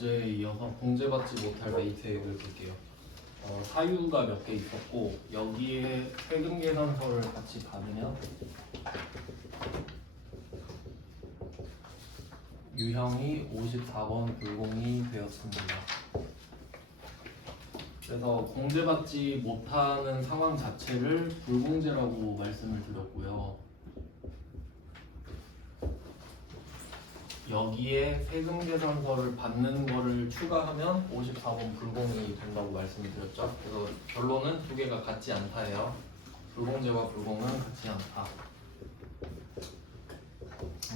어제에 이어서 공제받지 못할 메이트액을 볼게요. 사유가 몇 개 있었고 여기에 세금 계산서를 같이 받으면 유형이 54번 불공이 되었습니다. 그래서 공제받지 못하는 상황 자체를 불공제라고 말씀을 드렸고요. 여기에 세금 계산서를 받는 거를 추가하면 54번 불공이 된다고 말씀을 드렸죠. 그래서 결론은 두 개가 같지 않다예요. 불공제와 불공은 같지 않다.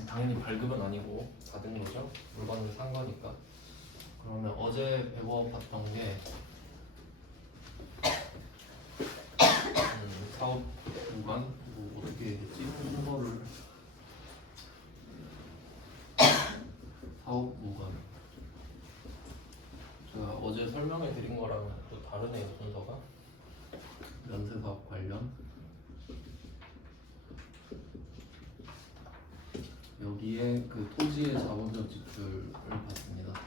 당연히 발급은 아니고 받은 거죠. 물건을 산 거니까. 그러면 어제 배워봤던 게 사업 구간 뭐 어떻게 했지? 순서를 사업 구간 제가 어제 설명해 드린 거랑 또 다르네요. 순서가 연쇄 사업 관련 여기에 그 토지의 자본적 지출을 봤습니다.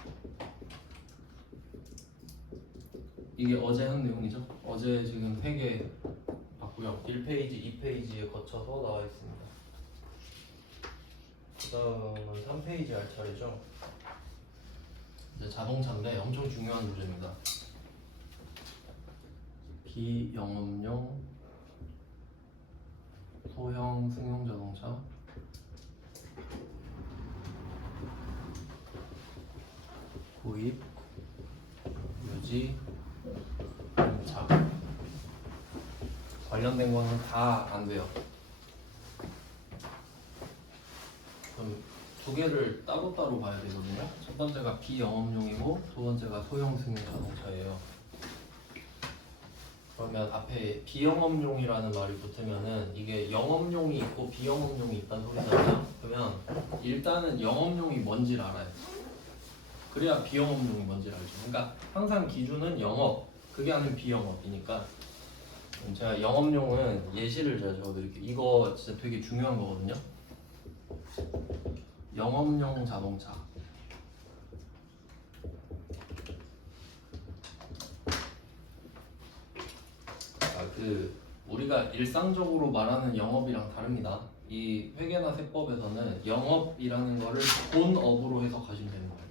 이게 어제 한 내용이죠. 어제 지금 3개 봤고요. 1페이지, 2페이지에 거쳐서 나와 있습니다. 그 다음은 3페이지 할 차례죠. 이제 자동차인데 엄청 중요한 문제입니다. 비영업용 소형 승용 자동차 구입, 유지, 임차 관련된 거는 다 안 돼요. 그럼 두 개를 따로따로 봐야 되거든요. 첫 번째가 비영업용이고 두 번째가 소형 승용 자동차예요. 그러면 앞에 비영업용이라는 말이 붙으면은 이게 영업용이 있고 비영업용이 있다는 소리잖아요. 그러면 일단은 영업용이 뭔지를 알아요. 그래야 비영업용이 뭔지를 알죠. 그러니까 항상 기준은 영업, 그게 아닌 비영업이니까. 제가 영업용은 예시를 제가 적어드릴게요. 이거 진짜 되게 중요한 거거든요. 영업용 자동차. 우리가 일상적으로 말하는 영업이랑 다릅니다. 이 회계나 세법에서는 영업이라는 거를 본업으로 해석하시면 되는 거예요.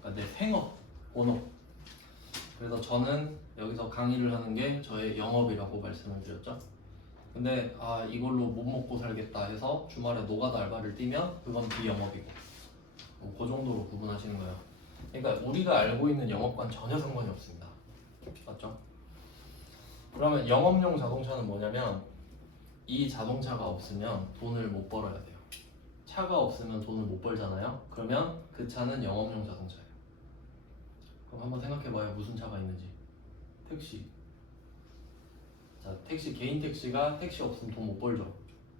그러니까 내 생업, 본업. 그래서 저는 여기서 강의를 하는 게 저의 영업이라고 말씀을 드렸죠. 근데 이걸로 못 먹고 살겠다 해서 주말에 노가다 알바를 뛰면 그건 비영업이고 그 정도로 구분하시는 거예요. 그러니까 우리가 알고 있는 영업과는 전혀 상관이 없습니다. 맞죠? 그러면 영업용 자동차는 뭐냐면 이 자동차가 없으면 돈을 못 벌어야 돼요. 차가 없으면 돈을 못 벌잖아요. 그러면 그 차는 영업용 자동차예요. 그럼 한번 생각해봐요. 무슨 차가 있는지. 택시. 자, 택시, 개인 택시가 택시 없으면 돈 못 벌죠.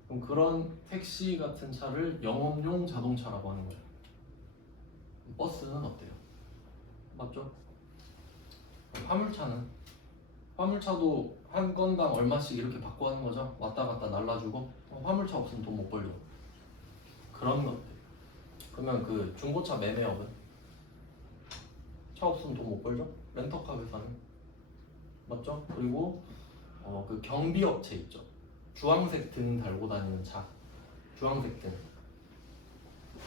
그럼 그런 택시 같은 차를 영업용 자동차라고 하는 거예요. 버스는 어때요? 맞죠? 화물차는? 화물차도 한 건당 얼마씩 이렇게 받고 하는 거죠. 왔다 갔다 날라주고 화물차 없으면 돈 못 벌죠. 그런 것들. 그러면 그 중고차 매매업은? 차 없으면 돈 못 벌죠? 렌터카 회사는? 맞죠? 그리고 그 경비업체 있죠. 주황색 등 달고 다니는 차. 주황색 등.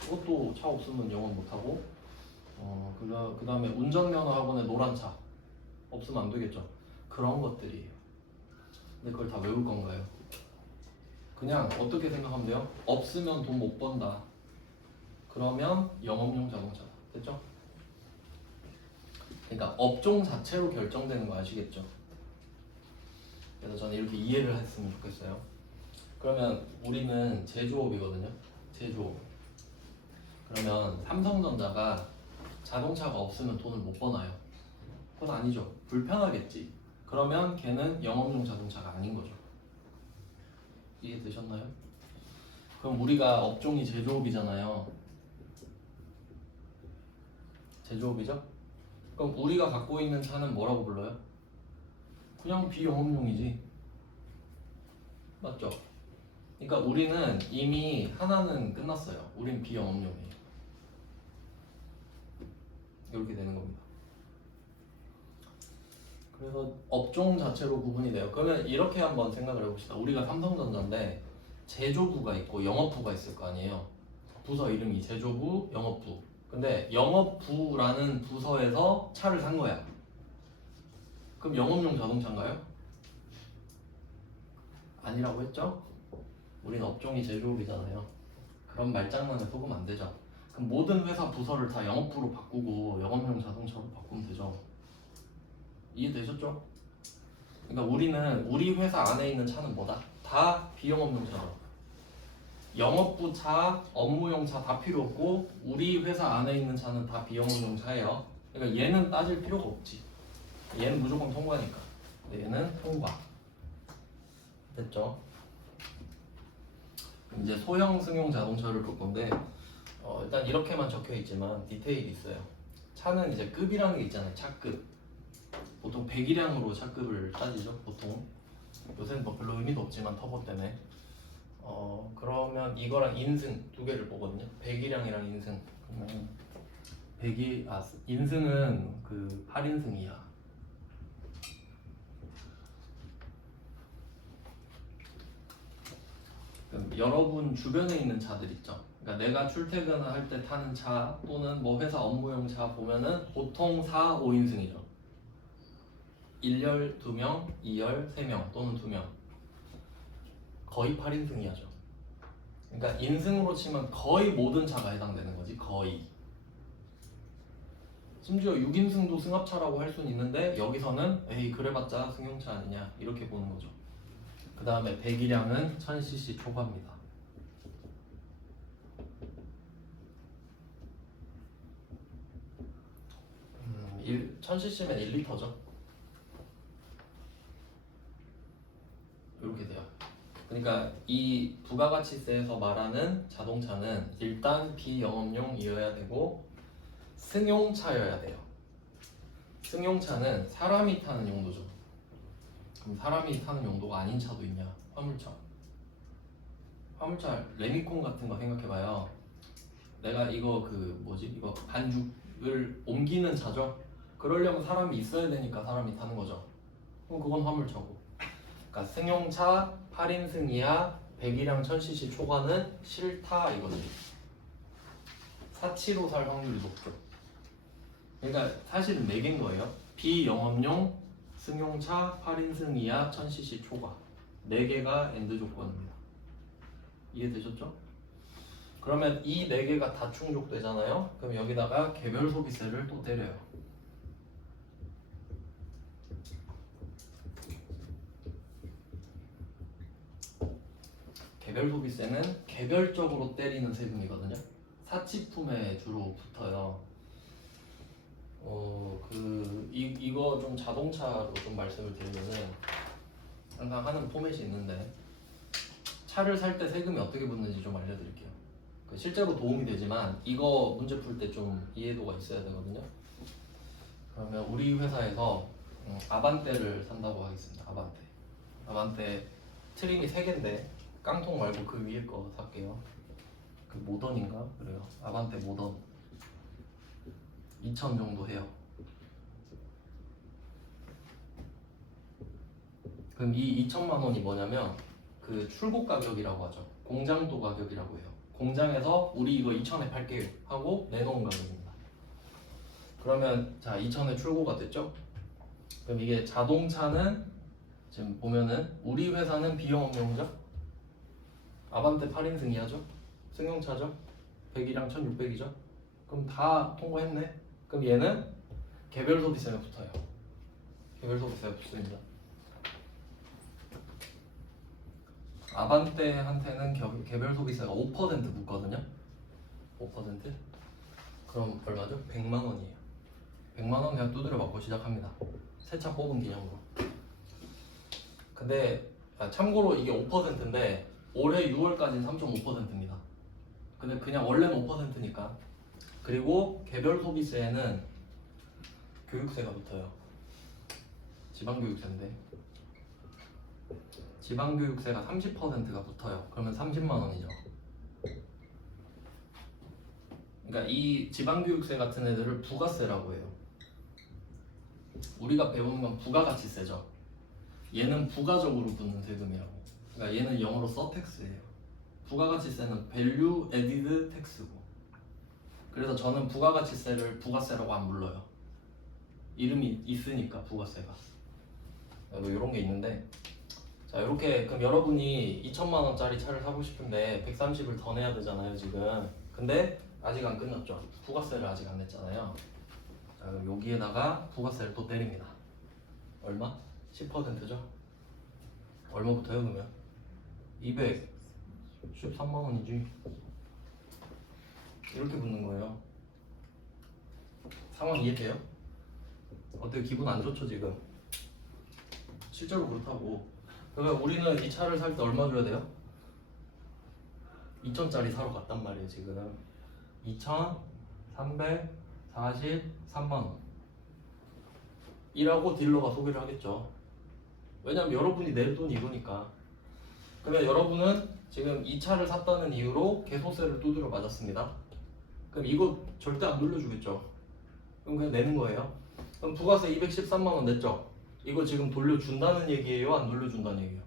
그것도 차 없으면 영업 못하고 그 다음에 운전면허 학원에 노란 차. 없으면 안 되겠죠. 그런 것들이에요. 근데 그걸 다 외울 건가요? 그냥 어떻게 생각하면 돼요? 없으면 돈 못 번다. 그러면 영업용 자동차다. 됐죠? 그러니까 업종 자체로 결정되는 거 아시겠죠? 그래서 저는 이렇게 이해를 했으면 좋겠어요. 그러면 우리는 제조업이거든요. 제조업. 그러면 삼성전자가 자동차가 없으면 돈을 못 버나요? 그건 아니죠. 불편하겠지. 그러면 걔는 영업용 자동차가 아닌 거죠. 이해되셨나요? 그럼 우리가 업종이 제조업이잖아요. 제조업이죠? 그럼 우리가 갖고 있는 차는 뭐라고 불러요? 그냥 비영업용이지. 맞죠? 그러니까 우리는 이미 하나는 끝났어요. 우린 비영업용이에요. 이렇게 되는 겁니다. 그래서 업종 자체로 구분이 돼요. 그러면 이렇게 한번 생각을 해봅시다. 우리가 삼성전자인데 제조부가 있고 영업부가 있을 거 아니에요. 부서 이름이 제조부, 영업부. 근데 영업부라는 부서에서 차를 산 거야. 그럼 영업용 자동차인가요? 아니라고 했죠? 우린 업종이 제조업이잖아요. 그런 말장난에 속으면 안 되죠. 그럼 모든 회사 부서를 다 영업부로 바꾸고 영업용 자동차로 바꾸면 되죠. 이해되셨죠? 그러니까 우리는 우리 회사 안에 있는 차는 뭐다? 다 비영업용 차죠. 영업부 차, 업무용 차 다 필요 없고 우리 회사 안에 있는 차는 다 비영업용 차예요. 그러니까 얘는 따질 필요가 없지. 얘는 무조건 통과니까. 근데 얘는 통과. 됐죠? 이제 소형 승용 자동차를 볼 건데 일단 이렇게만 적혀 있지만 디테일이 있어요. 차는 이제 급이라는 게 있잖아요. 차급. 보통 배기량으로 차급을 따지죠. 보통. 요새는 뭐 별로 의미도 없지만 터보 때문에. 그러면 이거랑 인승 두 개를 보거든요. 배기량이랑 인승. 인승은 그 8인승이야. 여러분 주변에 있는 차들 있죠. 그러니까 내가 출퇴근을 할 때 타는 차 또는 뭐 회사 업무용 차 보면은 보통 4, 5인승이죠. 1열 2명, 2열 3명 또는 2명. 거의 8인승이야죠. 그러니까 인승으로 치면 거의 모든 차가 해당되는 거지. 거의. 심지어 6인승도 승합차라고 할 수는 있는데 여기서는 에이 그래봤자 승용차 아니냐 이렇게 보는 거죠. 그 다음에 배기량은 1000cc 초과입니다. 1000cc면 1리터죠. 이렇게 돼요. 그러니까 이 부가가치세에서 말하는 자동차는 일단 비영업용이어야 되고 승용차여야 돼요. 승용차는 사람이 타는 용도죠. 그럼 사람이 타는 용도가 아닌 차도 있냐? 화물차. 화물차 레미콘 같은 거 생각해봐요. 내가 이거 이거 반죽을 옮기는 차죠. 그러려면 사람이 있어야 되니까 사람이 타는 거죠. 그럼 그건 화물차고. 그러니까 승용차 8인승 이하 배기량 1000cc 초과는 싫다 이거지. 사치로 살 확률이 높죠. 그러니까 사실은 4개인 거예요. 비영업용 승용차 8인승 이하 1000cc 초과 4개가 엔드 조건입니다. 이해되셨죠? 그러면 이 4개가 다 충족되잖아요. 그럼 여기다가 개별 소비세를 또 때려요. 개별 소비세는 개별적으로 때리는 세금이거든요. 사치품에 주로 붙어요. 이거 좀 자동차로 좀 말씀을 드리면은 항상 하는 포맷이 있는데 차를 살 때 세금이 어떻게 붙는지 좀 알려드릴게요. 실제로 도움이 되지만 이거 문제 풀 때 좀 이해도가 있어야 되거든요. 그러면 우리 회사에서 아반떼를 산다고 하겠습니다. 아반떼 트림이 3개인데 깡통 말고 그 위에 거 살게요. 그 모던인가? 그래요. 아반떼 모던 2,000 정도 해요. 그럼 이 2천만 원이 뭐냐면 그 출고 가격이라고 하죠. 공장도 가격이라고 해요. 공장에서 우리 이거 2,000에 팔게요 하고 내놓은 가격입니다. 그러면 자 2,000에 출고가 됐죠? 그럼 이게 자동차는 지금 보면은 우리 회사는 비영업용이죠? 아반떼 8인승 이하죠? 승용차죠? 배기량 1600이죠? 그럼 다 통과했네? 그럼 얘는 개별 소비세에 붙어요. 개별 소비세에 붙습니다. 아반떼한테는 개별 소비세가 5% 붙거든요. 5%? 그럼 얼마죠? 100만 원이에요. 100만 원 그냥 두드려 맞고 시작합니다. 새 차 뽑은 기념으로. 근데 참고로 이게 5%인데 올해 6월까지는 3.5%입니다. 근데 그냥 원래는 5%니까. 그리고 개별 소비세에는 교육세가 붙어요. 지방교육세인데 지방교육세가 30%가 붙어요. 그러면 30만 원이죠. 그러니까 이 지방교육세 같은 애들을 부가세라고 해요. 우리가 배우는 건 부가가치세죠. 얘는 부가적으로 붙는 세금이라고. 그러니까 얘는 영어로 서택스예요. 부가가치세는 value added tax고. 그래서 저는 부가가치세를 부가세라고 안 불러요. 이름이 있으니까 부가세가. 뭐 이런 게 있는데, 자 이렇게 그럼 여러분이 2천만 원짜리 차를 사고 싶은데 130을 더 내야 되잖아요 지금. 근데 아직 안 끝났죠. 부가세를 아직 안 냈잖아요. 자, 그럼 여기에다가 부가세를 또 때립니다. 얼마? 10%죠. 얼마부터요 그러면? 213만 원이지. 이렇게 붙는 거예요. 상황 이해돼요? 어때요? 기분 안 좋죠 지금? 실제로 그렇다고. 그러니까 우리는 이 차를 살 때 얼마 줘야 돼요? 2천짜리 사러 갔단 말이에요 지금. 2,343만 원 이라고 딜러가 소개를 하겠죠. 왜냐면 여러분이 낼 돈이 이거니까. 그러면 여러분은 지금 이 차를 샀다는 이유로 개소세를 두드려 맞았습니다. 그럼 이거 절대 안 돌려주겠죠. 그럼 그냥 내는 거예요. 그럼 부가세 213만 원 냈죠. 이거 지금 돌려준다는 얘기예요? 안 돌려준다는 얘기예요?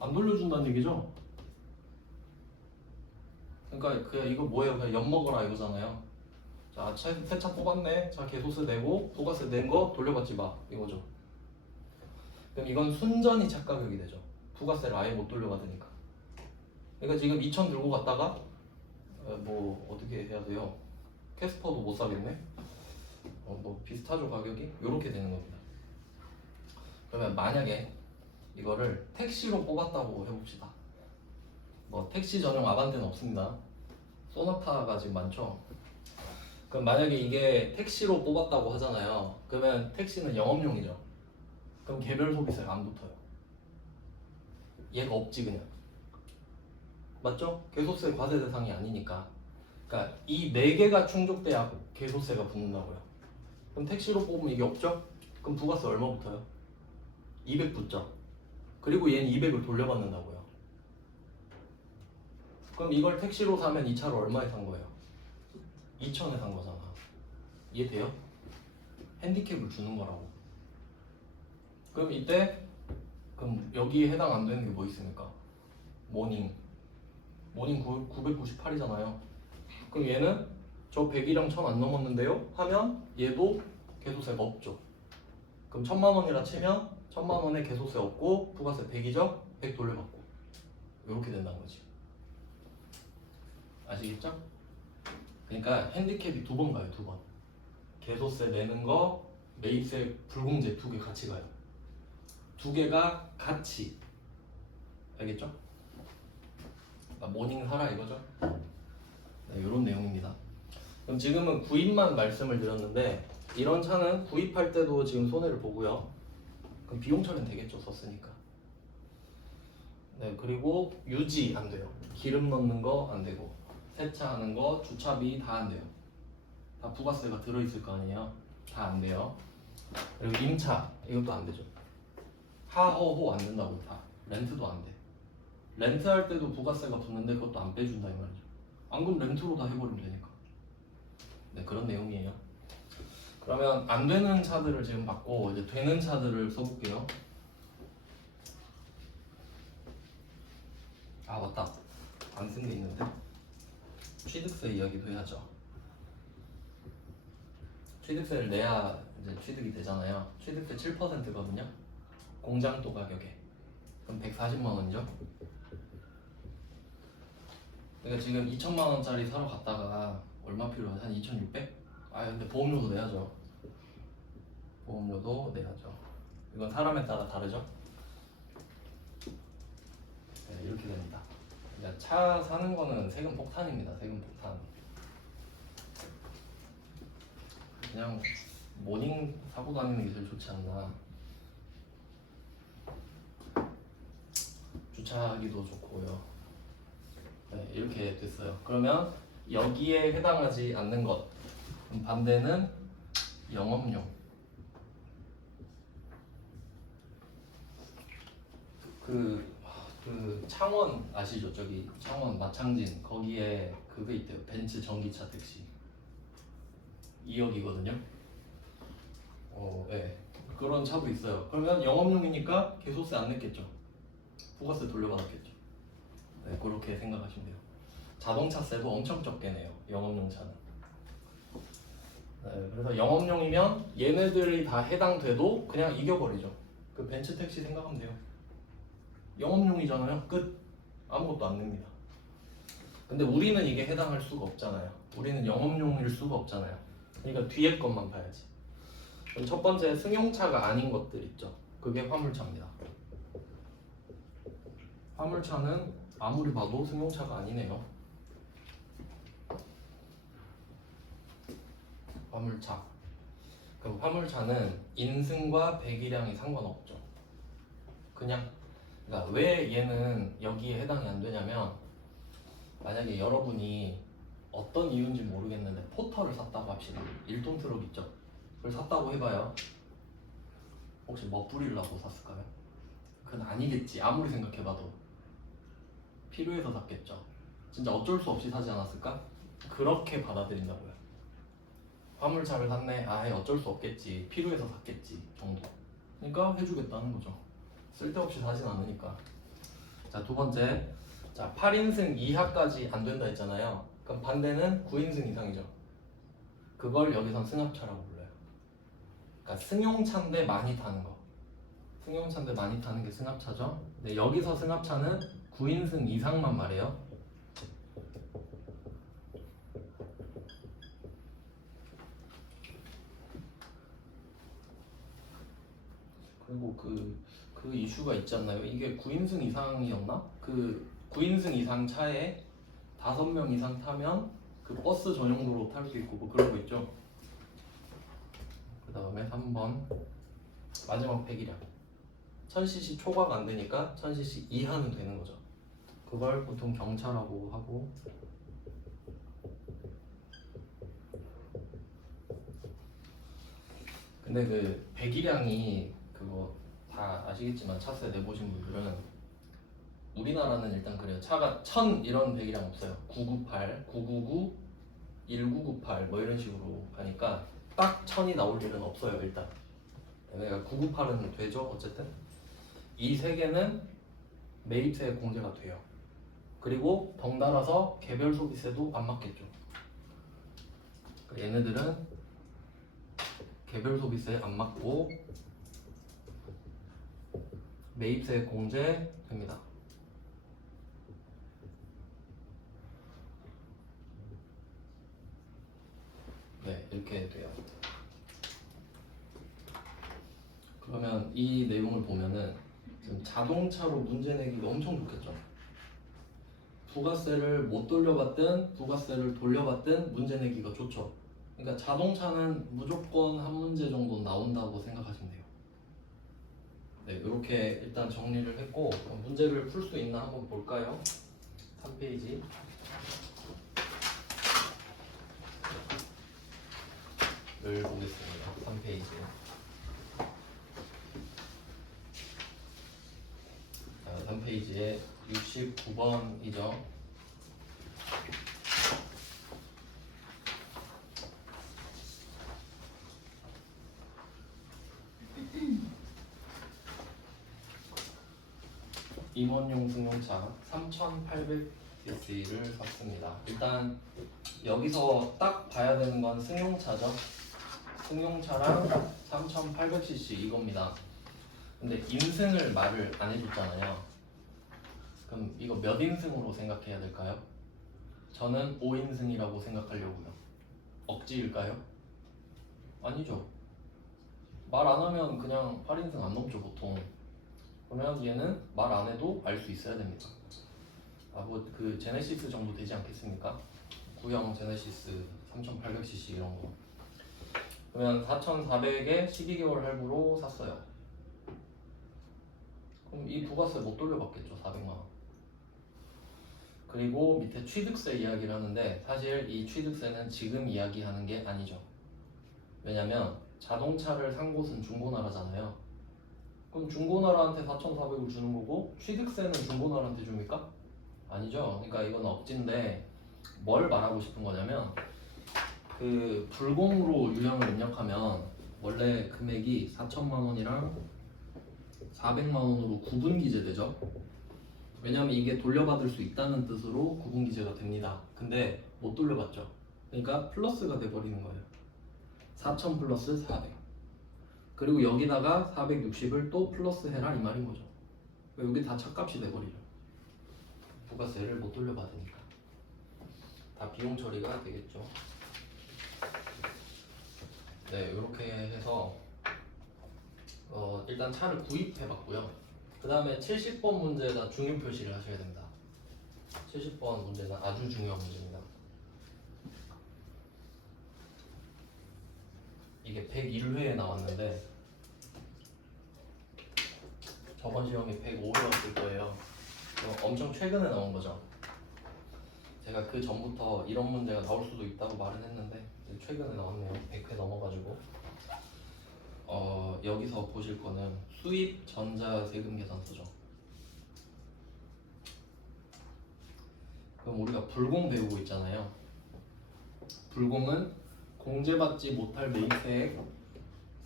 안 돌려준다는 얘기죠. 그러니까 그냥 이거 뭐예요? 그냥 엿먹어라 이거잖아요. 자, 새 차 뽑았네. 자, 개소세 내고 부가세 낸 거 돌려받지 마 이거죠. 그럼 이건 순전히 착가격이 되죠. 부가세를 아예 못 돌려받으니까. 그러니까 지금 2천 들고 갔다가 뭐 어떻게 해야 돼요? 캐스퍼도 못 사겠네. 뭐 비슷하죠 가격이? 이렇게 되는 겁니다. 그러면 만약에 이거를 택시로 뽑았다고 해봅시다. 뭐 택시 전용 아반떼는 없습니다. 소나타가 지금 많죠. 그럼 만약에 이게 택시로 뽑았다고 하잖아요. 그러면 택시는 영업용이죠. 그럼 개별 소비세가 안 붙어요. 얘가 없지 그냥. 맞죠? 개소세 과세 대상이 아니니까. 그러니까 이 네 개가 충족돼야 개소세가 붙는다고요. 그럼 택시로 뽑으면 이게 없죠? 그럼 부가세 얼마 붙어요? 200 붙죠. 그리고 얘는 200을 돌려받는다고요. 그럼 이걸 택시로 사면 이 차를 얼마에 산 거예요? 2천에 산 거잖아. 이해돼요? 핸디캡을 주는 거라고. 그럼 이때 그럼 여기에 해당 안 되는 게 뭐 있습니까? 모닝 998이잖아요. 그럼 얘는 저 100이랑 1000 안 넘었는데요? 하면 얘도 개소세가 없죠. 그럼 1000만 원이라 치면 1000만 원에 개소세 없고 부가세 100이죠? 100 돌려받고 이렇게 된다는 거지. 아시겠죠? 그러니까 핸디캡이 두 번 가요. 두 번. 개소세 내는 거, 매입세 불공제 두 개 같이 가요. 두 개가 같이. 알겠죠? 모닝 사라 이거죠? 네, 이런 내용입니다. 그럼 지금은 구입만 말씀을 드렸는데 이런 차는 구입할 때도 지금 손해를 보고요. 그럼 비용 처리는 되겠죠, 썼으니까. 네, 그리고 유지 안 돼요. 기름 넣는 거 안 되고 세차하는 거, 주차비 다 안 돼요. 다 부가세가 들어있을 거 아니에요. 다 안 돼요. 그리고 임차 이것도 안 되죠. 하허호 안 된다고 다. 렌트도 안 돼. 렌트할 때도 부가세가 붙는데 그것도 안 빼준다 이 말이죠. 안 그럼 렌트로 다 해버리면 되니까. 네, 그런 내용이에요. 그러면 안 되는 차들을 지금 봤고 이제 되는 차들을 써볼게요. 아 맞다, 안 쓴 게 있는데 취득세 이야기도 해야죠. 취득세를 내야 이제 취득이 되잖아요. 취득세 7%거든요. 공장도 가격에. 그럼 140만 원이죠. 그러니까 지금 2천만 원짜리 사러 갔다가 얼마 필요해? 한 2,600? 아 근데 보험료도 내야죠. 보험료도 내야죠. 이건 사람에 따라 다르죠. 네, 이렇게 됩니다. 그러니까 차 사는 거는 세금 폭탄입니다. 세금 폭탄. 그냥 모닝 사고 다니는 게 제일 좋지 않나. 주차하기도 좋고요. 네, 이렇게 됐어요. 그러면 여기에 해당하지 않는 것. 그럼 반대는 영업용. 그 창원 아시죠? 저기 창원 마창진 거기에 그게 있대요. 벤츠 전기차 택시. 2억이거든요. 네. 그런 차도 있어요. 그러면 영업용이니까 개소세 안 냈겠죠. 부가세 돌려받았겠죠. 네, 그렇게 생각하시면 돼요. 자동차세도 엄청 적게 내요. 영업용 차는. 네, 그래서 영업용이면 얘네들이 다 해당돼도 그냥 이겨버리죠. 그 벤츠 택시 생각하면 돼요. 영업용이잖아요. 끝. 아무것도 안 냅니다. 근데 우리는 이게 해당할 수가 없잖아요. 우리는 영업용일 수가 없잖아요. 그러니까 뒤에 것만 봐야지. 그럼 첫 번째 승용차가 아닌 것들 있죠. 그게 화물차입니다. 화물차는 아무리 봐도 승용차가 아니네요. 화물차. 그럼 화물차는 인승과 배기량이 상관없죠. 그냥 그러니까 왜 얘는 여기에 해당이 안 되냐면 만약에 여러분이 어떤 이유인지 모르겠는데 포터를 샀다고 합시다. 1톤 트럭 있죠? 그걸 샀다고 해봐요. 혹시 뭐 뿌리려고 샀을까요? 그건 아니겠지. 아무리 생각해봐도 필요해서 샀겠죠. 진짜 어쩔 수 없이 사지 않았을까? 그렇게 받아들인다고요. 화물차를 샀네. 아예 어쩔 수 없겠지. 필요해서 샀겠지 정도. 그러니까 해주겠다는 거죠. 쓸데없이 사진 않으니까. 자, 두 번째. 자, 8인승 이하까지 안 된다 했잖아요. 그럼 반대는 9인승 이상이죠. 그걸 여기선 승합차라고 불러요. 그러니까 승용차인데 많이 타는 거. 승용차인데 많이 타는 게 승합차죠. 근데 여기서 승합차는 9인승 이상만 말해요. 그리고 그 이슈가 있지 않나요? 이게 9인승 이상이었나? 그 9인승 이상 차에 5명 이상 타면 그 버스 전용도로 탈 수 있고 뭐 그런 거 있죠. 그 다음에 3번 마지막 배기량 1000cc 초과가 안 되니까 1000cc 이하는 되는 거죠. 그걸 보통 경차라고 하고, 근데 그 배기량이 그거 다 아시겠지만 차세 내보신 분들은 우리나라는 일단 그래요. 차가 1000 이런 배기량 없어요. 998, 999, 1998 뭐 이런 식으로 가니까 딱 1000이 나올 일은 없어요. 일단 그러니까 998은 되죠. 어쨌든 이 세 개는 매입세 공제가 돼요. 그리고 덩달아서 개별 소비세도 안 맞겠죠. 얘네들은 개별 소비세 안 맞고 매입세 공제 됩니다. 네, 이렇게 돼요. 그러면 이 내용을 보면은 지금 자동차로 문제 내기가 엄청 좋겠죠. 부가세를 못 돌려받든 부가세를 돌려받든 문제 내기가 좋죠. 그러니까 자동차는 무조건 한 문제 정도 나온다고 생각하시면 돼요. 네, 이렇게 일단 정리를 했고 문제를 풀 수 있나 한번 볼까요? 3페이지. 를 보겠습니다. 3페이지. 자, 3페이지에 69번이죠. 임원용 승용차 3800cc를 샀습니다. 일단 여기서 딱 봐야 되는 건 승용차죠. 승용차랑 3800cc 이겁니다. 근데 인승을 말을 안 해줬잖아요. 그럼 이거 몇 인승으로 생각해야 될까요? 저는 5인승이라고 생각하려고요. 억지일까요? 아니죠. 말 안 하면 그냥 8인승 안 넘죠 보통. 그러면 얘는 말 안 해도 알 수 있어야 됩니다. 뭐 그 제네시스 정도 되지 않겠습니까? 구형 제네시스 3800cc 이런 거. 그러면 4400에 12개월 할부로 샀어요. 그럼 이 부가세 못 돌려받겠죠. 400만 원. 그리고 밑에 취득세 이야기를 하는데 사실 이 취득세는 지금 이야기하는 게 아니죠. 왜냐면 자동차를 산 곳은 중고나라잖아요. 그럼 중고나라한테 4,400을 주는 거고 취득세는 중고나라한테 줍니까? 아니죠. 그러니까 이건 억지인데 뭘 말하고 싶은 거냐면 그 불공으로 유형을 입력하면 원래 금액이 4천만 원이랑 400만 원으로 구분 기재되죠. 왜냐면 이게 돌려받을 수 있다는 뜻으로 구분 기재가 됩니다. 근데 못 돌려받죠. 그러니까 플러스가 돼버리는 거예요. 4천 플러스 400. 그리고 여기다가 460을 또 플러스 해라 이 말인 거죠. 여기 다 착값이 돼버리죠. 부가세를 못 돌려받으니까. 다 비용 처리가 되겠죠. 네, 이렇게 해서 일단 차를 구입해봤고요. 그 다음에 70번 문제에다 중요 표시를 하셔야 됩니다. 70번 문제는 아주 중요한 문제입니다. 이게 101회에 나왔는데 저번 시험이 105회였을 거예요. 엄청 최근에 나온 거죠. 제가 그 전부터 이런 문제가 나올 수도 있다고 말은 했는데 최근에 나왔네요. 100회 넘어가지고. 여기서 보실 거는 수입 전자 세금 계산서죠. 그럼 우리가 불공 배우고 있잖아요. 불공은 공제받지 못할 매입세액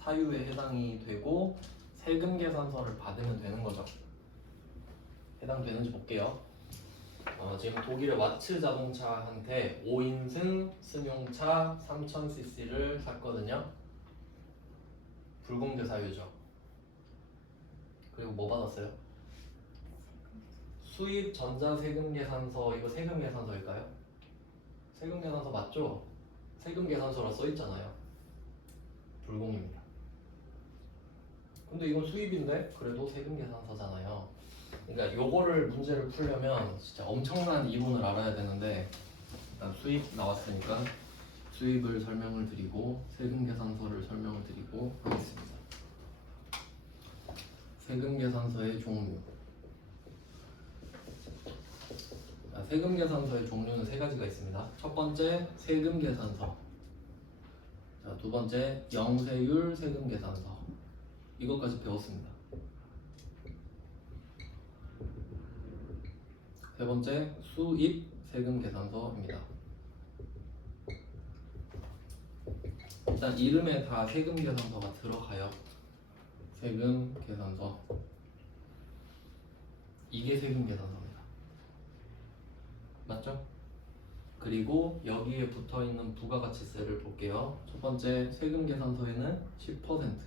사유에 해당이 되고 세금 계산서를 받으면 되는 거죠. 해당되는지 볼게요. 지금 독일의 와츠 자동차한테 5인승 승용차 3000cc를 샀거든요. 불공제 사유죠. 그리고 뭐 받았어요? 수입 전자 세금 계산서. 이거 세금 계산서일까요? 세금 계산서 맞죠? 세금 계산서라 써 있잖아요. 불공입니다. 근데 이건 수입인데 그래도 세금 계산서잖아요. 그러니까 요거를 문제를 풀려면 진짜 엄청난 이론을 알아야 되는데 일단 수입 나왔으니까 수입을 설명을 드리고 세금 계산서를 설명을 드리고 하겠습니다. 세금 계산서의 종류. 세금 계산서의 종류는 세 가지가 있습니다. 첫 번째 세금 계산서. 자, 두 번째 영세율 세금 계산서. 이것까지 배웠습니다. 세 번째 수입 세금 계산서입니다. 일단 이름에 다 세금 계산서가 들어가요. 세금 계산서. 이게 세금 계산서입니다. 맞죠? 그리고 여기에 붙어있는 부가가치세를 볼게요. 첫 번째 세금 계산서에는 10%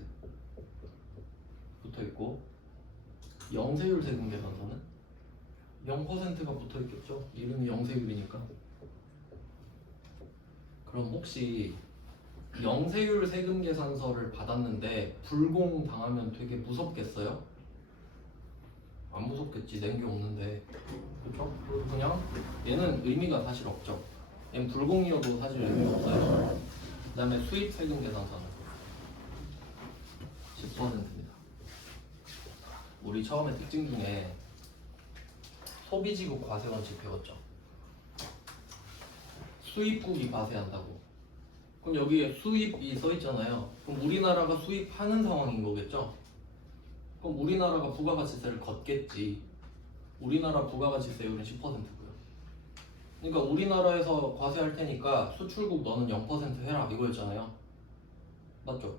붙어있고 영세율 세금 계산서는 0%가 붙어있겠죠? 이름이 영세율이니까. 그럼 혹시 영세율 세금 계산서를 받았는데 불공 당하면 되게 무섭겠어요? 안 무섭겠지. 낸 게 없는데. 그렇죠? 그냥 얘는 의미가 사실 없죠. 얘는 불공이어도 사실 의미가 없어요. 그 다음에 수입 세금 계산서는 10%입니다. 우리 처음에 특징 중에 소비지급 과세 원칙 배웠죠. 수입국이 과세한다고. 그럼 여기에 수입이 써 있잖아요. 그럼 우리나라가 수입하는 상황인 거겠죠? 그럼 우리나라가 부가가치세를 걷겠지. 우리나라 부가가치세율은 10%고요. 그러니까 우리나라에서 과세할 테니까 수출국 너는 0% 해라 이거였잖아요. 맞죠?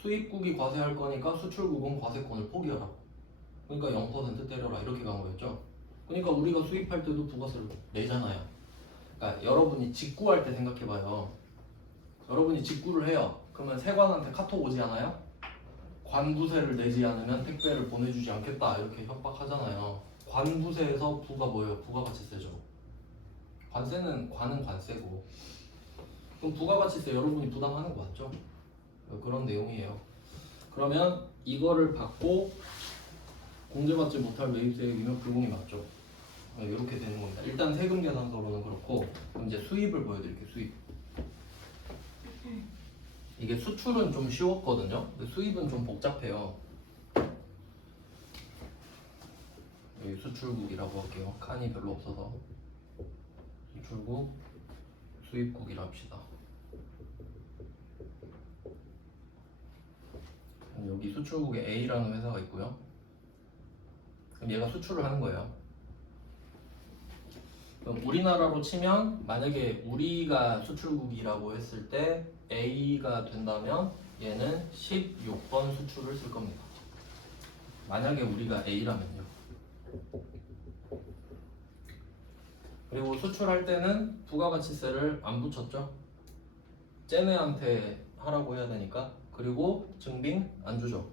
수입국이 과세할 거니까 수출국은 과세권을 포기하라. 그러니까 0% 때려라 이렇게 간 거였죠. 그러니까 우리가 수입할 때도 부가세를 내잖아요. 그러니까 여러분이 직구할 때 생각해봐요. 여러분이 직구를 해요. 그러면 세관한테 카톡 오지 않아요? 관부세를 내지 않으면 택배를 보내주지 않겠다 이렇게 협박하잖아요. 관부세에서 부가 뭐예요? 부가가치세죠. 관세는 관은 관세고. 그럼 부가가치세 여러분이 부담하는 거 맞죠? 그런 내용이에요. 그러면 이거를 받고 공제받지 못할 매입세액이면 불공이 맞죠. 이렇게 되는 겁니다. 일단 세금 계산서로는 그렇고 그럼 이제 수입을 보여드릴게요. 수입. 이게 수출은 좀 쉬웠거든요. 근데 수입은 좀 복잡해요. 여기 수출국이라고 할게요. 칸이 별로 없어서 수출국, 수입국이라 합시다. 여기 수출국에 A라는 회사가 있고요. 그럼 얘가 수출을 하는 거예요. 그럼 우리나라로 치면 만약에 우리가 수출국이라고 했을 때 A가 된다면 얘는 16번 수출을 쓸 겁니다. 만약에 우리가 A라면요. 그리고 수출할 때는 부가가치세를 안 붙였죠. 쟤네한테 하라고 해야 되니까. 그리고 증빙 안 주죠.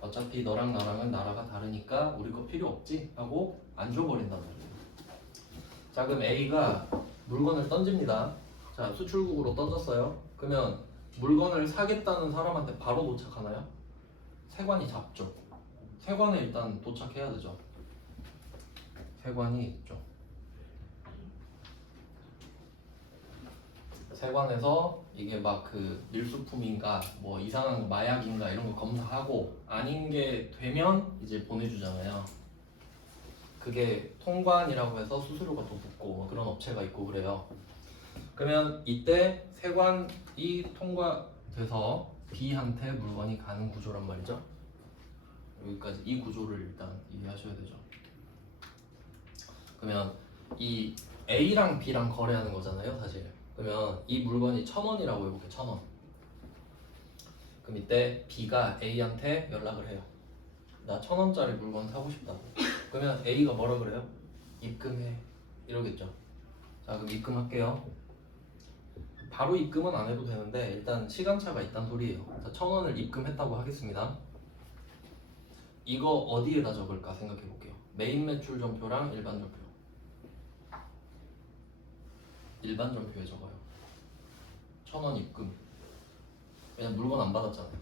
어차피 너랑 나랑은 나라가 다르니까 우리 거 필요 없지 하고 안 줘버린단 말이에요. 자, 그럼 A가 물건을 던집니다. 자, 수출국으로 던졌어요. 그러면 물건을 사겠다는 사람한테 바로 도착하나요? 세관이 잡죠. 세관에 일단 도착해야 되죠. 세관이 있죠. 세관에서 이게 막 그 밀수품인가 뭐 이상한 마약인가 이런 거 검사하고 아닌 게 되면 이제 보내주잖아요. 그게 통관이라고 해서 수수료가 또 붙고 뭐 그런 업체가 있고 그래요. 그러면 이때 세관이 통과돼서 B한테 물건이 가는 구조란 말이죠. 여기까지 이 구조를 일단 이해하셔야 되죠. 그러면 이 A랑 B랑 거래하는 거잖아요, 사실. 그러면 이 물건이 1,000원이라고 해볼게요. 1,000원. 그럼 이때 B가 A한테 연락을 해요. 나 1,000원짜리 물건 사고 싶다고. 그러면 A가 뭐라 그래요? 입금해. 이러겠죠. 자, 그럼 입금할게요. 바로 입금은 안 해도 되는데 일단 시간차가 있단 소리예요. 자, 1,000원을 입금했다고 하겠습니다. 이거 어디에다 적을까 생각해 볼게요. 메인 매출 전표랑 일반 전표. 일반 전표에 적어요. 1,000원 입금. 왜냐면 물건 안 받았잖아요.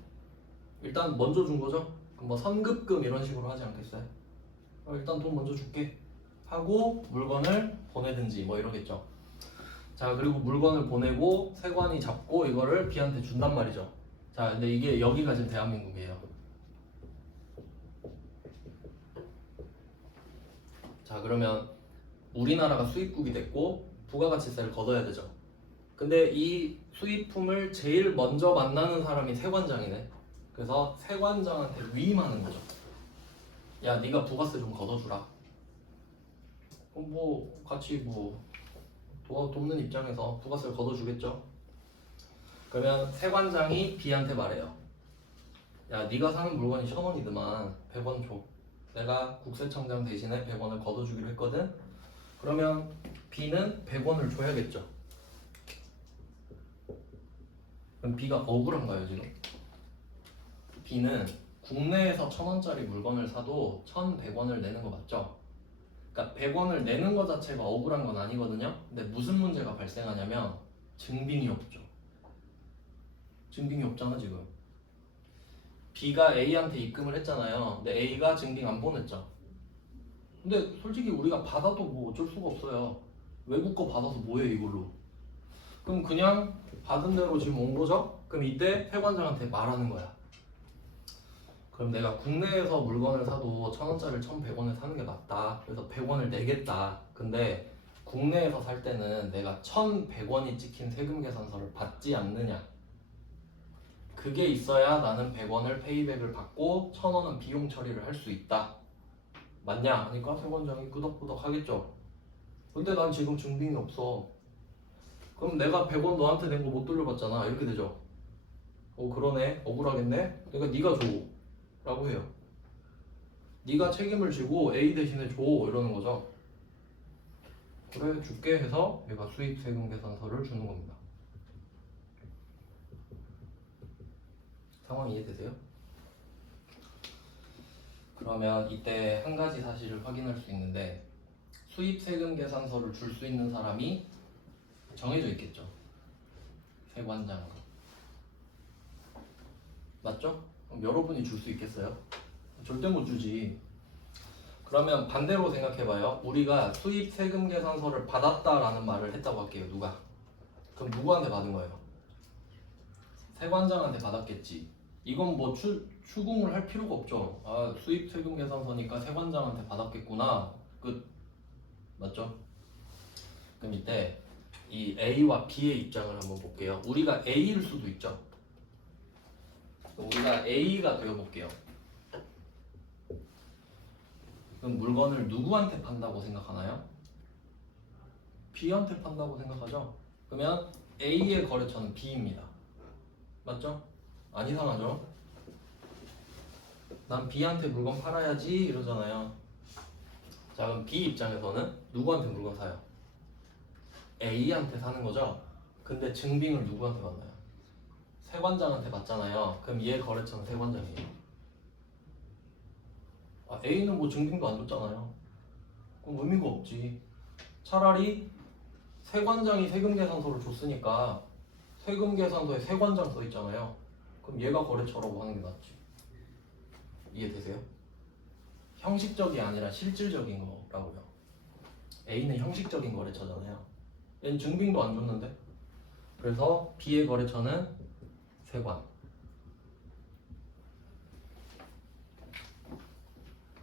일단 먼저 준 거죠? 그럼 뭐 선급금 이런 식으로 하지 않겠어요? 일단 돈 먼저 줄게 하고 물건을 보내든지 뭐 이러겠죠. 자, 그리고 물건을 보내고 세관이 잡고 이거를 B한테 준단 말이죠. 자, 근데 이게 여기가 지금 대한민국이에요. 자, 그러면 우리나라가 수입국이 됐고 부가가치세를 걷어야 되죠. 근데 이 수입품을 제일 먼저 만나는 사람이 세관장이네. 그래서 세관장한테 위임하는 거죠. 야, 네가 부가세 좀 걷어주라. 그럼 뭐 같이 뭐 돕는 입장에서 부가세를 걷어주겠죠. 그러면 세관장이 B한테 말해요. 야, 네가 사는 물건이 1,000원이더만 100원 줘. 내가 국세청장 대신에 100원을 걷어주기로 했거든. 그러면 B는 100원을 줘야겠죠. 그럼 B가 억울한가요 지금? B는 국내에서 1,000원짜리 물건을 사도 1,100원을 내는 거 맞죠? 그러니까 100원을 내는 거 자체가 억울한 건 아니거든요. 근데 무슨 문제가 발생하냐면 증빙이 없죠. 증빙이 없잖아 지금. B가 A한테 입금을 했잖아요. 근데 A가 증빙 안 보냈죠. 근데 솔직히 우리가 받아도 뭐 어쩔 수가 없어요. 외국 거 받아서 뭐해 이걸로. 그럼 그냥 받은 대로 지금 온 거죠? 그럼 이때 세관장한테 말하는 거야. 그럼 내가 국내에서 물건을 사도 1,000원짜리를 1,100원에 사는 게 맞다. 그래서 100원을 내겠다. 근데 국내에서 살 때는 내가 1,100원이 찍힌 세금 계산서를 받지 않느냐. 그게 있어야 나는 100원을 페이백을 받고 1,000원은 비용 처리를 할 수 있다. 맞냐? 하니까 세관장이 끄덕끄덕 하겠죠. 근데 난 지금 증빙이 없어. 그럼 내가 100원 너한테 낸 거 못 돌려받잖아. 이렇게 되죠. 그러네. 억울하겠네. 그러니까 네가 줘. 라고 해요. 네가 책임을 지고 A 대신에 줘. 이러는 거죠. 그래 줄게 해서 얘가 수입세금 계산서를 주는 겁니다. 상황 이해되세요? 그러면 이때 한 가지 사실을 확인할 수 있는데 수입세금 계산서를 줄 수 있는 사람이 정해져 있겠죠. 세관장. 맞죠? 그럼 여러분이 줄 수 있겠어요? 절대 못 주지. 그러면 반대로 생각해봐요. 우리가 수입세금 계산서를 받았다라는 말을 했다고 할게요. 누가? 그럼 누구한테 받은 거예요? 세관장한테 받았겠지. 이건 뭐 추궁을 할 필요가 없죠. 아, 수입세금 계산서니까 세관장한테 받았겠구나. 끝. 맞죠? 그럼 이때 이 A와 B의 입장을 한번 볼게요. 우리가 A일 수도 있죠. 우리가 A가 되어볼게요. 그럼 물건을 누구한테 판다고 생각하나요? B한테 판다고 생각하죠? 그러면 A의 거래처는 B입니다. 맞죠? 안 이상하죠? 난 B한테 물건 팔아야지 이러잖아요. 자, 그럼 B 입장에서는 누구한테 물건 사요? A한테 사는 거죠? 근데 증빙을 누구한테 받나요? 세관장한테 받잖아요. 그럼 얘 거래처는 세관장이에요. A는 뭐 증빙도 안 줬잖아요. 그럼 의미가 없지. 차라리 세관장이 세금계산서를 줬으니까 세금계산서에 세관장 써 있잖아요. 그럼 얘가 거래처라고 하는 게 낫지. 이해되세요? 형식적이 아니라 실질적인 거라고요. A는 형식적인 거래처잖아요. 얘는 증빙도 안 줬는데. 그래서 B의 거래처는 세관.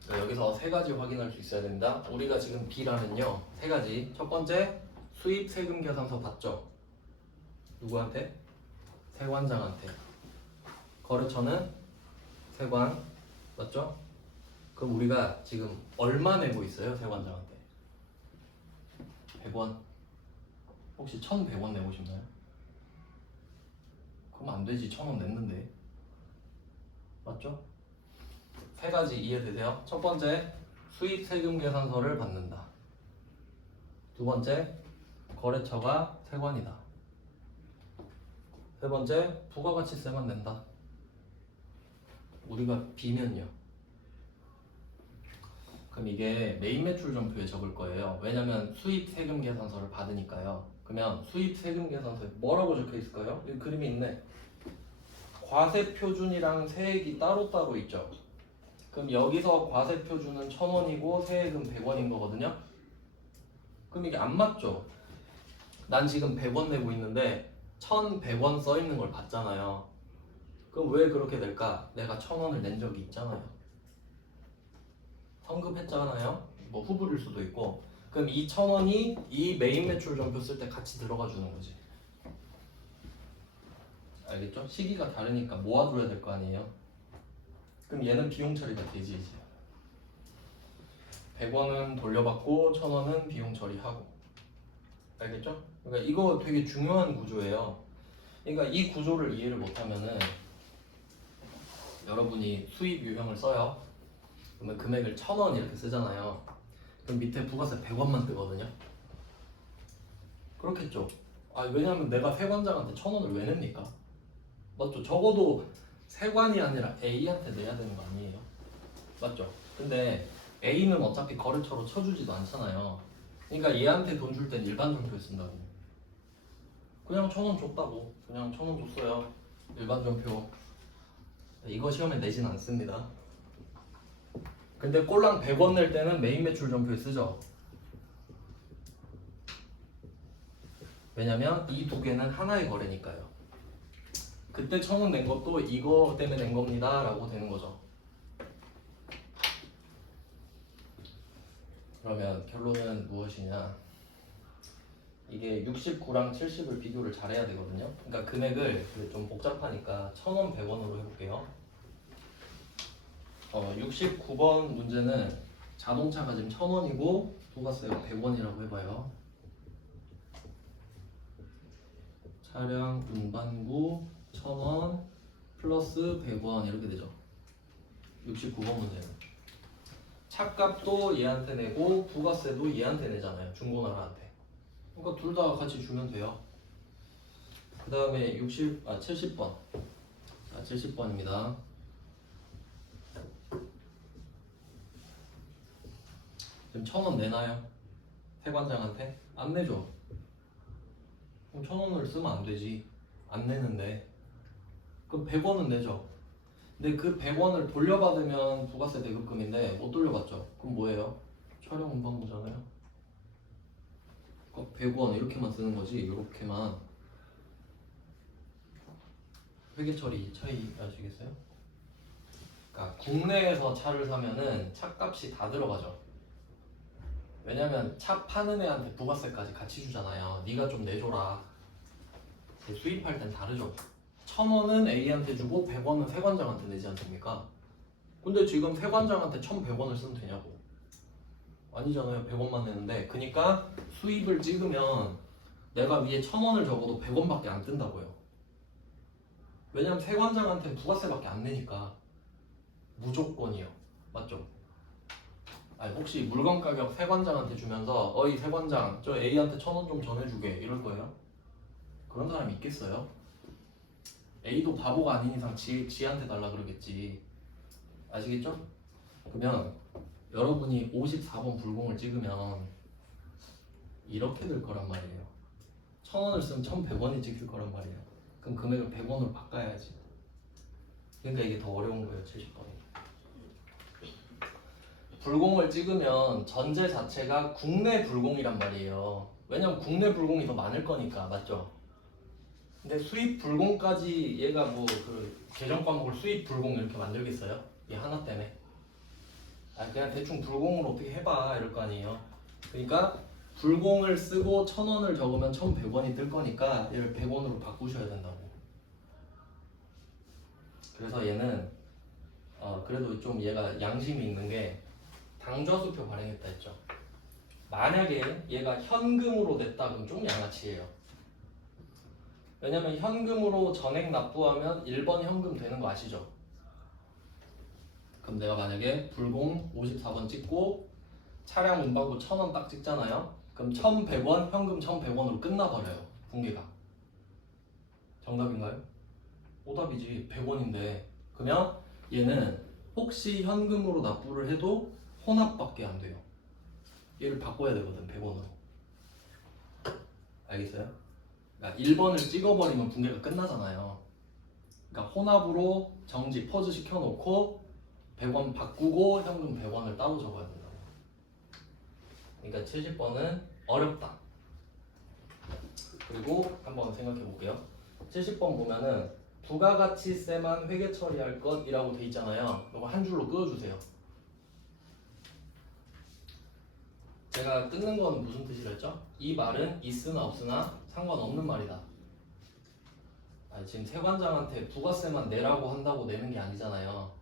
여기서 세 가지 확인할 수 있어야 된다. 우리가 지금 B라면요, 세 가지. 첫 번째, 수입 세금 계산서 봤죠? 누구한테? 세관장한테. 거래처는 세관. 맞죠? 그럼 우리가 지금 얼마 내고 있어요? 세관장한테 100원. 혹시 1,100원 내고 싶나요? 그럼 안 되지. 1,000원 냈는데. 맞죠? 세 가지 이해되세요? 첫 번째, 수입 세금 계산서를 받는다. 두 번째, 거래처가 세관이다. 세 번째, 부가가치세만 낸다. 우리가 B면요. 그럼 이게 메인 매출 전표에 적을 거예요. 왜냐면 수입 세금 계산서를 받으니까요. 그러면 수입 세금 계산서에 뭐라고 적혀 있을까요? 여기 그림이 있네. 과세 표준이랑 세액이 따로따로 있죠. 그럼 여기서 과세 표준은 1,000원이고 세액은 100원인 거거든요. 그럼 이게 안 맞죠? 난 지금 100원 내고 있는데 1,100원 써 있는 걸 봤잖아요. 그럼 왜 그렇게 될까? 내가 1,000원을 낸 적이 있잖아요. 성급했잖아요. 뭐 후불일 수도 있고. 그럼 이 1,000원이 이 메인 매출 전표 쓸 때 같이 들어가 주는 거지. 알겠죠? 시기가 다르니까 모아줘야 될 거 아니에요. 그럼 얘는 비용 처리가 되지 이제. 100원은 돌려받고 1,000원은 비용 처리하고. 알겠죠? 그러니까 이거 되게 중요한 구조예요. 그러니까 이 구조를 이해를 못하면은 여러분이 수입 유형을 써요. 그러면 금액을 1,000원 이렇게 쓰잖아요. 그럼 밑에 부가세 100원만 뜨거든요. 그렇겠죠. 왜냐면 내가 세관장한테 1,000원을 왜 냅니까? 맞죠? 적어도 세관이 아니라 A한테 내야 되는 거 아니에요? 맞죠? 근데 A는 어차피 거래처로 쳐주지도 않잖아요. 그러니까 얘한테 돈 줄 땐 일반 전표에 쓴다고. 그냥 1,000원 줬다고. 그냥 1,000원 줬어요. 일반 전표. 이거 시험에 내진 않습니다. 근데 꼴랑 100원 낼 때는 메인 매출 전표에 쓰죠. 왜냐면 이 두 개는 하나의 거래니까요. 그때 1,000원 낸 것도 이거 때문에 낸 겁니다 라고 되는 거죠. 그러면 결론은 무엇이냐? 이게 69랑 70을 비교를 잘해야 되거든요. 그러니까 금액을 좀 복잡하니까 1,000원, 100원으로 해볼게요. 69번 문제는 자동차가 지금 1,000원이고 부가세가 100원이라고 해봐요. 차량 운반구 1,000원 플러스 100원 이렇게 되죠. 69번 문제는 차값도 얘한테 내고 부가세도 얘한테 내잖아요. 중고나라한테. 그러니까 둘 다 같이 주면 돼요. 그 다음에 70번. 70번입니다. 지금 1,000원 내나요? 세관장한테? 안 내죠. 그럼 1,000원을 쓰면 안 되지. 안 내는데. 그럼 100원은 내죠. 근데 그 100원을 돌려받으면 부가세 대급금인데 못 돌려받죠. 그럼 뭐예요? 촬영 운반부잖아요. 100원 이렇게만 쓰는 거지. 이렇게만. 회계 처리 차이 아시겠어요? 그러니까 국내에서 차를 사면은 차값이 다 들어가죠. 왜냐면 차 파는 애한테 부가세까지 같이 주잖아요. 네가 좀 내줘라. 수입할 땐 다르죠. 1,000원은 A한테 주고 100원은 세관장한테 내지 않습니까? 근데 지금 세관장한테 1,100원을 쓰면 되냐고. 아니잖아요. 100원만 내는데. 그러니까 수입을 찍으면 내가 위에 1,000원을 적어도 100원밖에 안 뜬다고요. 왜냐면 세관장한테 부가세밖에 안 내니까. 무조건이요. 맞죠? 아니 혹시 물건 가격 세관장한테 주면서 어이 세관장 저 A한테 1,000원 좀 전해주게 이럴 거예요? 그런 사람이 있겠어요? A도 바보가 아닌 이상 지한테 달라 그러겠지. 아시겠죠? 그러면 여러분이 54번 불공을 찍으면 이렇게 될 거란 말이에요. 1,000원을 쓰면 1,100원이 찍힐 거란 말이에요. 그럼 금액을 100원으로 바꿔야지. 그러니까 이게 더 어려운 거예요. 70번이. 불공을 찍으면 전제 자체가 국내 불공이란 말이에요. 왜냐면 국내 불공이 더 많을 거니까. 맞죠? 근데 수입 불공까지 얘가 뭐 그 계정 과목을 수입 불공 이렇게 만들겠어요? 이 하나 때문에. 그냥 대충 불공으로 어떻게 해봐 이럴 거 아니에요. 그러니까 불공을 쓰고 1,000원을 적으면 1,100원이 뜰 거니까 얘를 100원으로 바꾸셔야 된다고. 그래서 얘는 그래도 좀 얘가 양심이 있는 게 당좌수표 발행했다 했죠. 만약에 얘가 현금으로 냈다 그럼 좀 양아치예요. 왜냐면 현금으로 전액 납부하면 1번 현금 되는 거 아시죠? 그럼 내가 만약에 불공 54번 찍고 차량 운반부 1,000원 딱 찍잖아요. 그럼 1,100원 현금 1,100원으로 끝나버려요. 분계가. 정답인가요? 오답이지. 100원인데 그러면 얘는 혹시 현금으로 납부를 해도 혼합밖에 안 돼요. 얘를 바꿔야 되거든. 100원으로. 알겠어요? 그러니까 1번을 찍어버리면 분계가 끝나잖아요. 그러니까 혼합으로 정지 퍼즈 시켜놓고 100원 바꾸고 현금 100원을 따로 적어야 된다고. 그러니까 70번은 어렵다. 그리고 한번 생각해 볼게요. 70번 보면은 부가가치세만 회계 처리할 것이라고 돼 있잖아요. 이거 한 줄로 그어주세요. 제가 끊는 건 무슨 뜻이랬죠? 이 말은 있으나 없으나 상관없는 말이다. 지금 세관장한테 부가세만 내라고 한다고 내는 게 아니잖아요.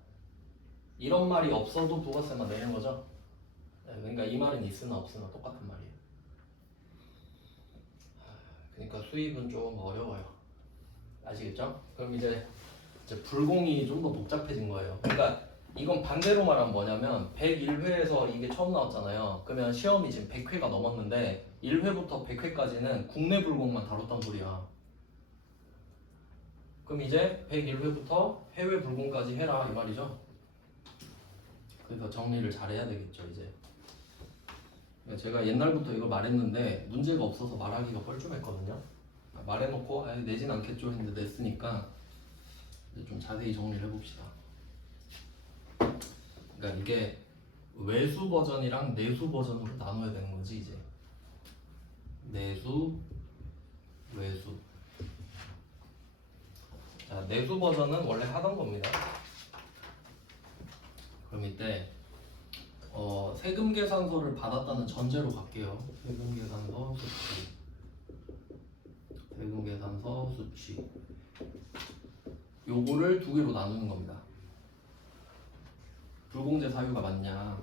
이런 말이 없어도 부가세만 내는 거죠. 그러니까 이 말은 있으나 없으나 똑같은 말이에요. 그러니까 수입은 좀 어려워요. 아시겠죠? 그럼 이제 불공이 좀 더 복잡해진 거예요. 그러니까 이건 반대로 말하면 뭐냐면 101회에서 이게 처음 나왔잖아요. 그러면 시험이 지금 100회가 넘었는데 1회부터 100회까지는 국내 불공만 다뤘단 소리야. 그럼 이제 101회부터 해외 불공까지 해라 이 말이죠. 그래서 정리를 잘해야 되겠죠 이제. 제가 옛날부터 이걸 말했는데 문제가 없어서 말하기가 뻘쭘했거든요. 말해놓고 내진 않겠죠 했는데 냈으니까 이제 좀 자세히 정리를 해봅시다. 그러니까 이게 외수 버전이랑 내수 버전으로 나눠야 되는 거지 이제. 내수, 외수. 자, 내수 버전은 원래 하던 겁니다. 그럼 이때 세금 계산서를 받았다는 전제로 갈게요. 세금 계산서 수치. 세금 계산서 수치. 요거를 두 개로 나누는 겁니다. 불공제 사유가 맞냐?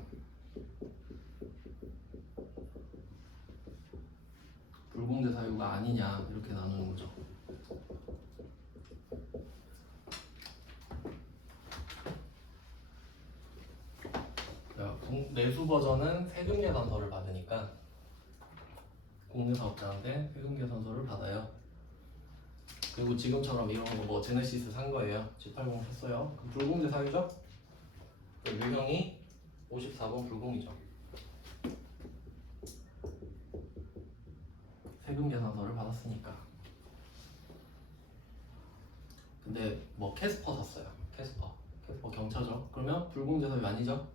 불공제 사유가 아니냐? 이렇게 나누는 거죠. 내수 버전은 세금 계산서를 받으니까 공인사업자한테 세금 계산서를 받아요. 그리고 지금처럼 이런 거 뭐 제네시스 산 거예요. G80 샀어요. 그럼 불공제 사유죠? 유형이 54번 불공이죠. 세금 계산서를 받았으니까. 근데 뭐 캐스퍼 샀어요. 캐스퍼 경차죠. 그러면 불공제 사유 아니죠?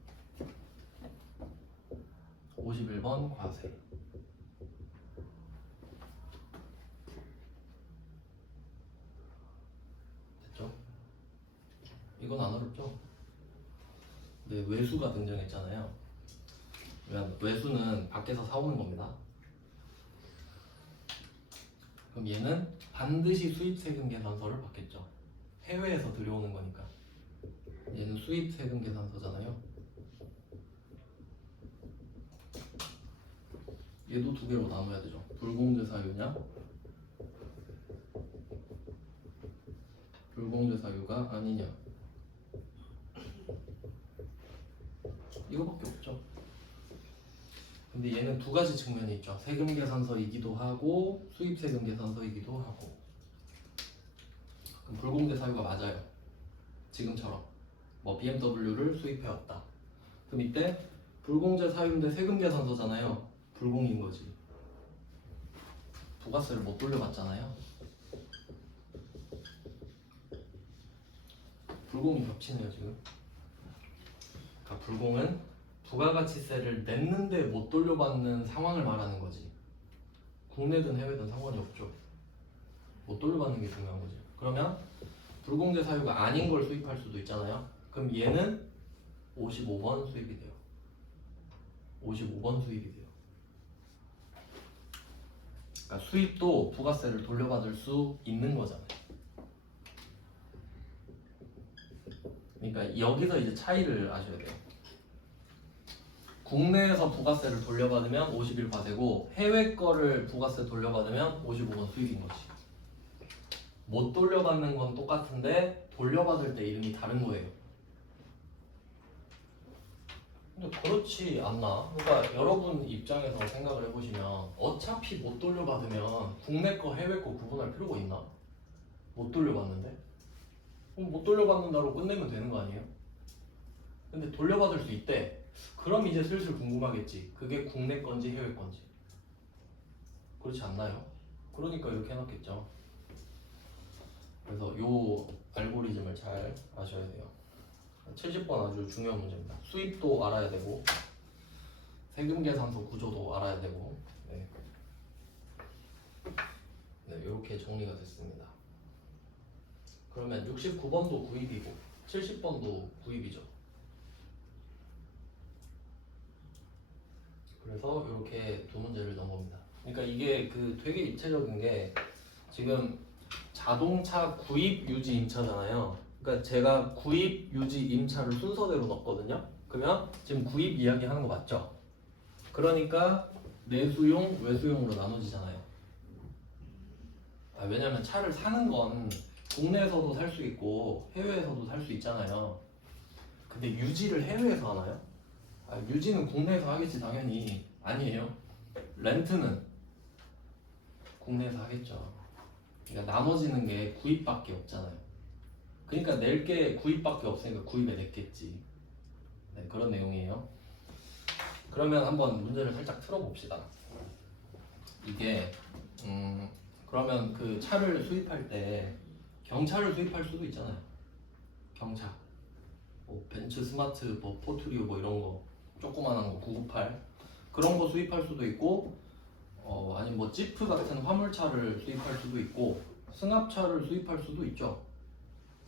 51번 과세. 됐죠? 이건 안 어렵죠? 근데 외수가 등장했잖아요. 외수는 밖에서 사오는 겁니다. 그럼 얘는 반드시 수입세금 계산서를 받겠죠. 해외에서 들여오는 거니까. 얘는 수입세금 계산서잖아요. 얘도 두 개로 나눠야 되죠. 불공제 사유냐 불공제 사유가 아니냐 이거밖에 없죠. 근데 얘는 두 가지 측면이 있죠. 세금 계산서이기도 하고 수입 세금 계산서이기도 하고. 그럼 불공제 사유가 맞아요. 지금처럼 뭐 BMW를 수입해왔다. 그럼 이때 불공제 사유인데 세금 계산서잖아요. 불공인 거지. 부가세를 못 돌려받잖아요. 불공이 겹치네요 지금. 그러니까 불공은 부가가치세를 냈는데 못 돌려받는 상황을 말하는 거지. 국내든 해외든 상관이 없죠. 못 돌려받는 게 중요한 거지. 그러면 불공제 사유가 아닌 걸 수입할 수도 있잖아요. 그럼 얘는 55번 수입이 돼요. 55번 수입이 돼요. 그러니까 수입도 부가세를 돌려받을 수 있는 거잖아요. 그러니까 여기서 이제 차이를 아셔야 돼요. 국내에서 부가세를 돌려받으면 50일 과세고 해외 거를 부가세 돌려받으면 55번 수입인 거지. 못 돌려받는 건 똑같은데 돌려받을 때 이름이 다른 거예요. 근데 그렇지 않나? 그러니까 여러분 입장에서 생각을 해보시면 어차피 못 돌려받으면 국내 거 해외 거 구분할 필요가 있나? 못 돌려받는데? 그럼 못 돌려받는다로 끝내면 되는 거 아니에요? 근데 돌려받을 수 있대. 그럼 이제 슬슬 궁금하겠지. 그게 국내 건지 해외 건지. 그렇지 않나요? 그러니까 이렇게 해놨겠죠. 그래서 요 알고리즘을 잘 아셔야 돼요. 70번 아주 중요한 문제입니다. 수입도 알아야 되고 세금 계산서 구조도 알아야 되고. 네, 이렇게 정리가 됐습니다. 그러면 69번도 구입이고 70번도 구입이죠. 그래서 이렇게 두 문제를 넣은 겁니다. 그러니까 이게 그 되게 입체적인 게 지금 자동차 구입 유지 임차잖아요. 그러니까 제가 구입 유지 임차를 순서대로 넣었거든요. 그러면 지금 구입 이야기 하는 거 맞죠? 그러니까 내수용, 외수용으로 나눠지잖아요. 왜냐면 차를 사는 건 국내에서도 살 수 있고 해외에서도 살 수 있잖아요. 근데 유지를 해외에서 하나요? 유지는 국내에서 하겠지 당연히. 아니에요. 렌트는 국내에서 하겠죠. 그러니까 나머지는 게 구입밖에 없잖아요. 그러니까 낼 게 구입밖에 없으니까 구입에 냈겠지. 네, 그런 내용이에요. 그러면 한번 문제를 살짝 틀어봅시다. 이게 그러면 그 차를 수입할 때 경차를 수입할 수도 있잖아요. 경차 뭐 벤츠 스마트 뭐 포트리오 뭐 이런 거 조그만한 거 998 그런 거 수입할 수도 있고 아니면 뭐 지프 같은 화물차를 수입할 수도 있고 승합차를 수입할 수도 있죠.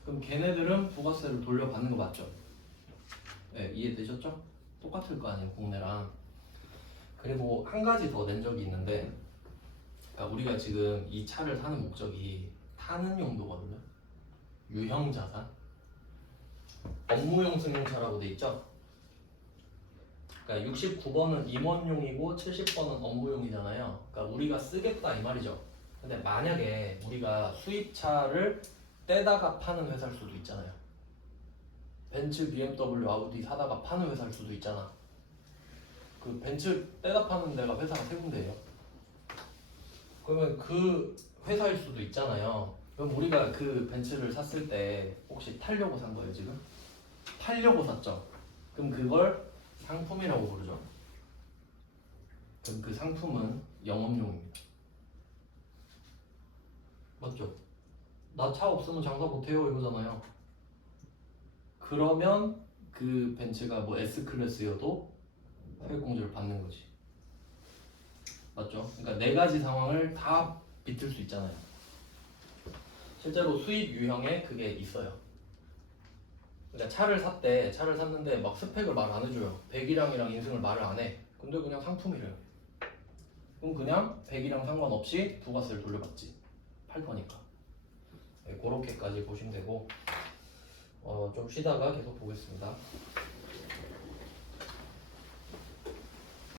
그럼 걔네들은 부가세를 돌려받는 거 맞죠? 네, 이해되셨죠? 똑같을 거 아니에요 국내랑. 그리고 한 가지 더 낸 적이 있는데 그러니까 우리가 지금 이 차를 사는 목적이 타는 용도거든요. 유형 자산 업무용 승용차라고 돼 있죠. 그러니까 69번은 임원용이고 70번은 업무용이잖아요. 그러니까 우리가 쓰겠다 이 말이죠. 근데 만약에 우리가 수입차를 떼다가 파는 회사일 수도 있잖아요. 벤츠, BMW, 아우디 사다가 파는 회사일 수도 있잖아. 그 벤츠 떼다 파는 데가 회사가 세 군데예요. 그러면 그 회사일 수도 있잖아요. 그럼 우리가 그 벤츠를 샀을 때 혹시 타려고 산 거예요 지금? 팔려고 샀죠. 그럼 그걸 상품이라고 부르죠. 그럼 그 상품은 영업용입니다. 맞죠? 나 차 없으면 장사 못해요 이거잖아요. 그러면 그 벤츠가 뭐 S클래스여도 세액공제를 받는 거지. 맞죠? 그러니까 네 가지 상황을 다 비틀 수 있잖아요. 실제로 수입 유형에 그게 있어요. 그러니까 차를 샀는데 막 스펙을 말 안 해줘요. 배기량이랑 인승을 말을 안 해. 근데 그냥 상품이래요. 그럼 그냥 배기량 상관없이 부가세를 돌려받지. 팔 거니까. 네, 그렇게까지 보시면 되고 좀 쉬다가 계속 보겠습니다.